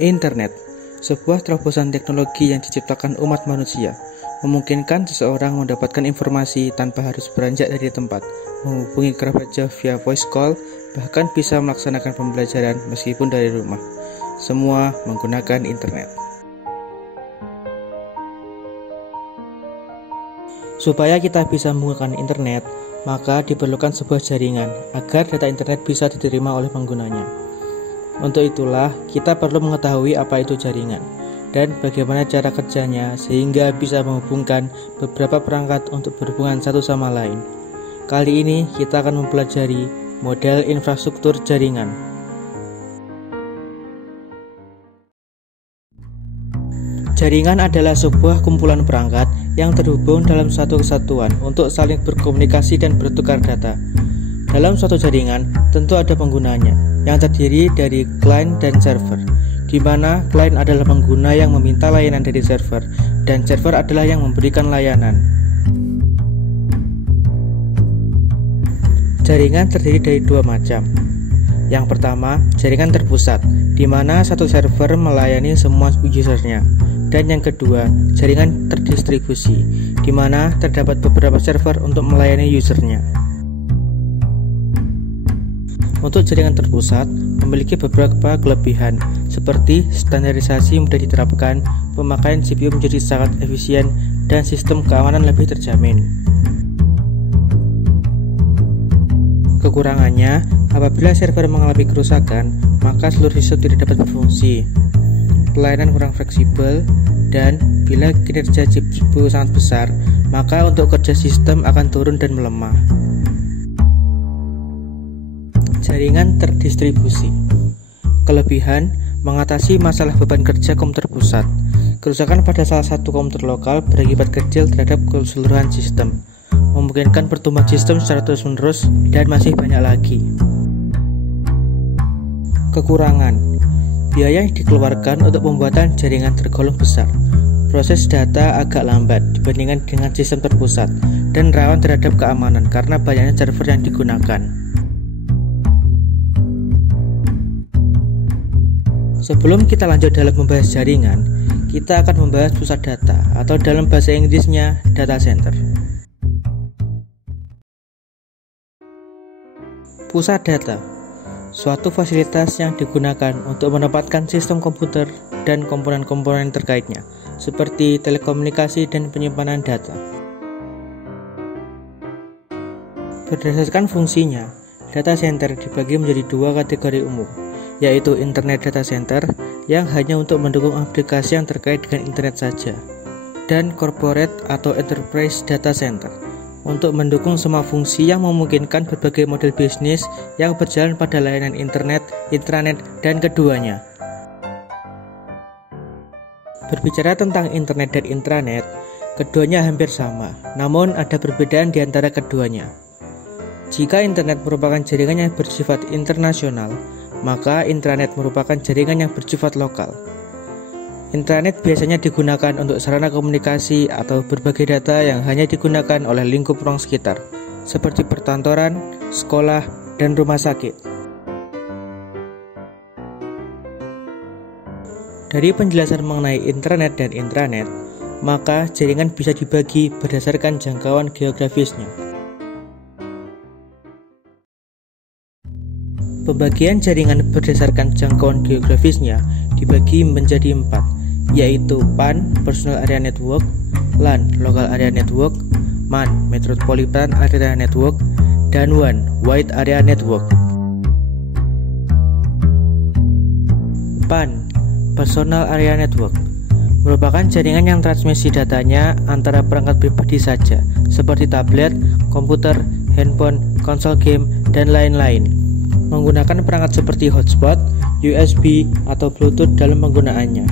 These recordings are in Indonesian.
Internet, sebuah terobosan teknologi yang diciptakan umat manusia, memungkinkan seseorang mendapatkan informasi tanpa harus beranjak dari tempat, menghubungi kerabat jauh via voice call, bahkan bisa melaksanakan pembelajaran meskipun dari rumah. Semua menggunakan internet. Supaya kita bisa menggunakan internet, maka diperlukan sebuah jaringan agar data internet bisa diterima oleh penggunanya. Untuk itulah, kita perlu mengetahui apa itu jaringan dan bagaimana cara kerjanya sehingga bisa menghubungkan beberapa perangkat untuk berhubungan satu sama lain. Kali ini kita akan mempelajari model infrastruktur jaringan. Jaringan adalah sebuah kumpulan perangkat yang terhubung dalam satu kesatuan untuk saling berkomunikasi dan bertukar data. Dalam suatu jaringan, tentu ada penggunanya, yang terdiri dari client dan server, di mana client adalah pengguna yang meminta layanan dari server, dan server adalah yang memberikan layanan. Jaringan terdiri dari dua macam. Yang pertama, jaringan terpusat, di mana satu server melayani semua usernya. Dan yang kedua, jaringan terdistribusi, di mana terdapat beberapa server untuk melayani usernya. Untuk jaringan terpusat, memiliki beberapa kelebihan, seperti standarisasi mudah diterapkan, pemakaian CPU menjadi sangat efisien, dan sistem keamanan lebih terjamin. Kekurangannya, apabila server mengalami kerusakan, maka seluruh sistem tidak dapat berfungsi. Pelayanan kurang fleksibel, dan bila kinerja CPU sangat besar, maka untuk kerja sistem akan turun dan melemah. Jaringan terdistribusi. Kelebihan, mengatasi masalah beban kerja komputer pusat. Kerusakan pada salah satu komputer lokal berakibat kecil terhadap keseluruhan sistem, memungkinkan pertumbuhan sistem secara terus-menerus, dan masih banyak lagi. Kekurangan, biaya yang dikeluarkan untuk pembuatan jaringan tergolong besar. Proses data agak lambat dibandingkan dengan sistem terpusat, dan rawan terhadap keamanan karena banyaknya server yang digunakan. Sebelum kita lanjut dalam membahas jaringan, kita akan membahas pusat data atau dalam bahasa Inggrisnya data center. Pusat data, suatu fasilitas yang digunakan untuk menempatkan sistem komputer dan komponen-komponen terkaitnya, seperti telekomunikasi dan penyimpanan data. Berdasarkan fungsinya, data center dibagi menjadi dua kategori umum, yaitu Internet Data Center yang hanya untuk mendukung aplikasi yang terkait dengan internet saja, dan Corporate atau Enterprise Data Center untuk mendukung semua fungsi yang memungkinkan berbagai model bisnis yang berjalan pada layanan internet, intranet, dan keduanya. Berbicara tentang internet dan intranet, keduanya hampir sama, namun ada perbedaan di antara keduanya. Jika internet merupakan jaringan yang bersifat internasional, maka intranet merupakan jaringan yang bersifat lokal. Intranet biasanya digunakan untuk sarana komunikasi atau berbagai data yang hanya digunakan oleh lingkup ruang sekitar, seperti perkantoran, sekolah, dan rumah sakit. Dari penjelasan mengenai intranet dan intranet, maka jaringan bisa dibagi berdasarkan jangkauan geografisnya. Pembagian jaringan berdasarkan jangkauan geografisnya dibagi menjadi 4, yaitu PAN (Personal Area Network), LAN (Local Area Network), MAN (Metropolitan Area Network), dan WAN (Wide Area Network). PAN (Personal Area Network) merupakan jaringan yang transmisi datanya antara perangkat pribadi saja, seperti tablet, komputer, handphone, konsol game, dan lain-lain, menggunakan perangkat seperti hotspot, USB, atau Bluetooth dalam penggunaannya.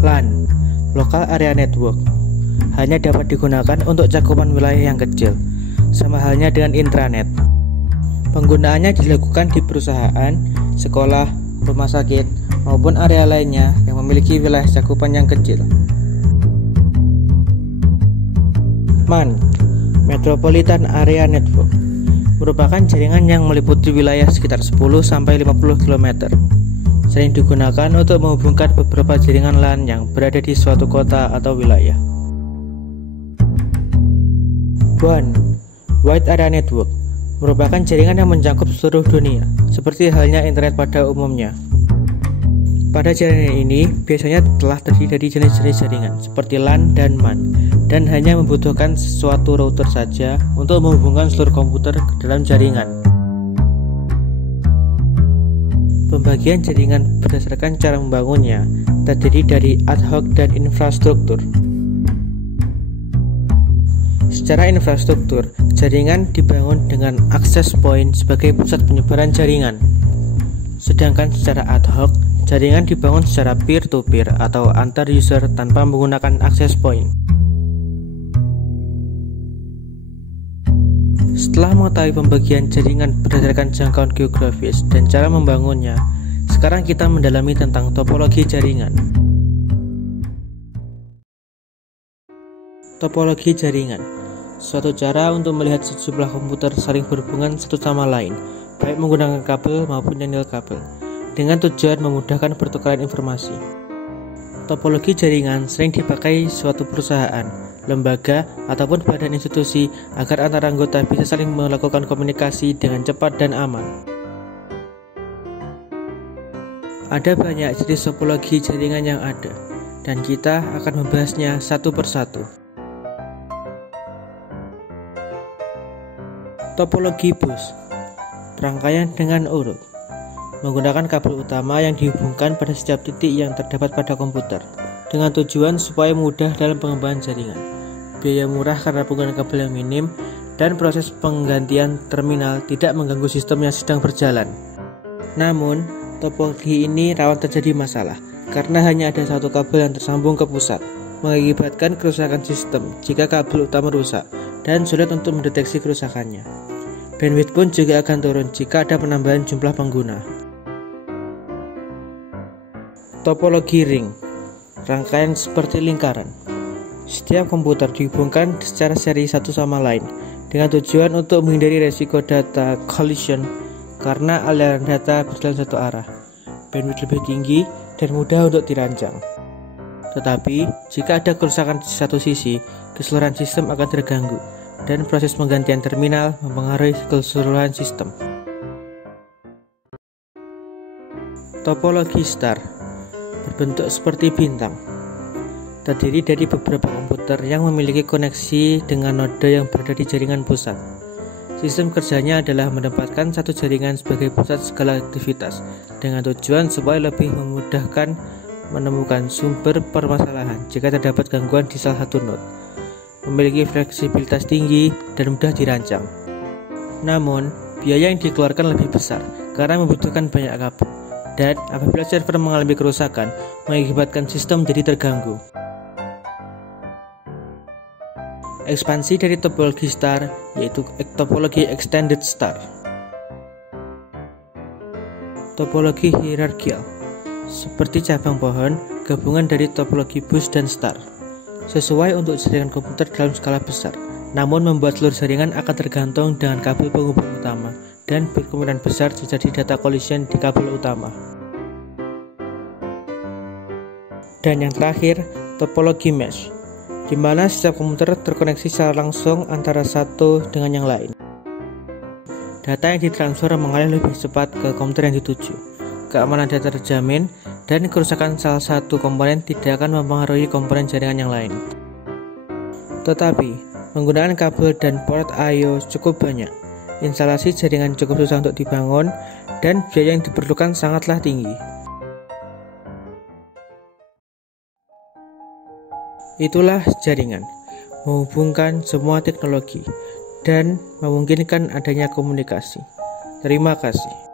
LAN (Local Area Network) hanya dapat digunakan untuk cakupan wilayah yang kecil, sama halnya dengan intranet. Penggunaannya dilakukan di perusahaan, sekolah, rumah sakit, maupun area lainnya yang memiliki wilayah cakupan yang kecil. MAN (Metropolitan Area Network) merupakan jaringan yang meliputi wilayah sekitar 10-50 km. Sering digunakan untuk menghubungkan beberapa jaringan LAN yang berada di suatu kota atau wilayah. 1. Wide Area Network merupakan jaringan yang mencakup seluruh dunia, seperti halnya internet pada umumnya. Pada jaringan ini biasanya telah terdiri dari jenis-jenis jaringan seperti LAN dan MAN, dan hanya membutuhkan suatu router saja untuk menghubungkan seluruh komputer ke dalam jaringan. Pembagian jaringan berdasarkan cara membangunnya terdiri dari ad hoc dan infrastruktur. Secara infrastruktur, jaringan dibangun dengan access point sebagai pusat penyebaran jaringan. Sedangkan secara ad hoc, jaringan dibangun secara peer-to-peer atau antar user tanpa menggunakan access point. Setelah mengetahui pembagian jaringan berdasarkan jangkauan geografis dan cara membangunnya, sekarang kita mendalami tentang topologi jaringan. Topologi jaringan, suatu cara untuk melihat sejumlah komputer saling berhubungan satu sama lain, baik menggunakan kabel maupun nirkabel, dengan tujuan memudahkan pertukaran informasi. Topologi jaringan sering dipakai suatu perusahaan, lembaga, ataupun badan institusi agar antara anggota bisa saling melakukan komunikasi dengan cepat dan aman. Ada banyak jenis topologi jaringan yang ada, dan kita akan membahasnya satu persatu. Topologi bus, rangkaian dengan urut, menggunakan kabel utama yang dihubungkan pada setiap titik yang terdapat pada komputer, dengan tujuan supaya mudah dalam pengembangan jaringan, biaya murah karena penggunaan kabel yang minim, dan proses penggantian terminal tidak mengganggu sistem yang sedang berjalan. Namun, topologi ini rawan terjadi masalah, karena hanya ada satu kabel yang tersambung ke pusat, mengakibatkan kerusakan sistem jika kabel utama rusak, dan sulit untuk mendeteksi kerusakannya. Bandwidth pun juga akan turun jika ada penambahan jumlah pengguna. Topologi ring, rangkaian seperti lingkaran. Setiap komputer dihubungkan secara seri satu sama lain dengan tujuan untuk menghindari resiko data collision karena aliran data berjalan satu arah, bandwidth lebih tinggi, dan mudah untuk dirancang. Tetapi, jika ada kerusakan di satu sisi, keseluruhan sistem akan terganggu, dan proses penggantian terminal mempengaruhi keseluruhan sistem. Topologi star, berbentuk seperti bintang, terdiri dari beberapa komputer yang memiliki koneksi dengan node yang berada di jaringan pusat. Sistem kerjanya adalah menempatkan satu jaringan sebagai pusat segala aktivitas, dengan tujuan supaya lebih memudahkan menemukan sumber permasalahan jika terdapat gangguan di salah satu node. Memiliki fleksibilitas tinggi dan mudah dirancang. Namun, biaya yang dikeluarkan lebih besar karena membutuhkan banyak kabel, dan apabila server mengalami kerusakan, mengakibatkan sistem jadi terganggu. Ekspansi dari topologi star yaitu topologi extended star. Topologi hierarkial, seperti cabang pohon, gabungan dari topologi bus dan star, sesuai untuk jaringan komputer dalam skala besar, namun membuat seluruh jaringan akan tergantung dengan kabel penghubung utama, dan berkemungkinan besar terjadi data collision di kabel utama. Dan yang terakhir, topologi mesh, di mana setiap komputer terkoneksi secara langsung antara satu dengan yang lain. Data yang ditransfer mengalir lebih cepat ke komputer yang dituju. Keamanan data terjamin, dan kerusakan salah satu komponen tidak akan mempengaruhi komponen jaringan yang lain. Tetapi, menggunakan kabel dan port I/O cukup banyak, instalasi jaringan cukup susah untuk dibangun, dan biaya yang diperlukan sangatlah tinggi. Itulah jaringan, menghubungkan semua teknologi, dan memungkinkan adanya komunikasi. Terima kasih.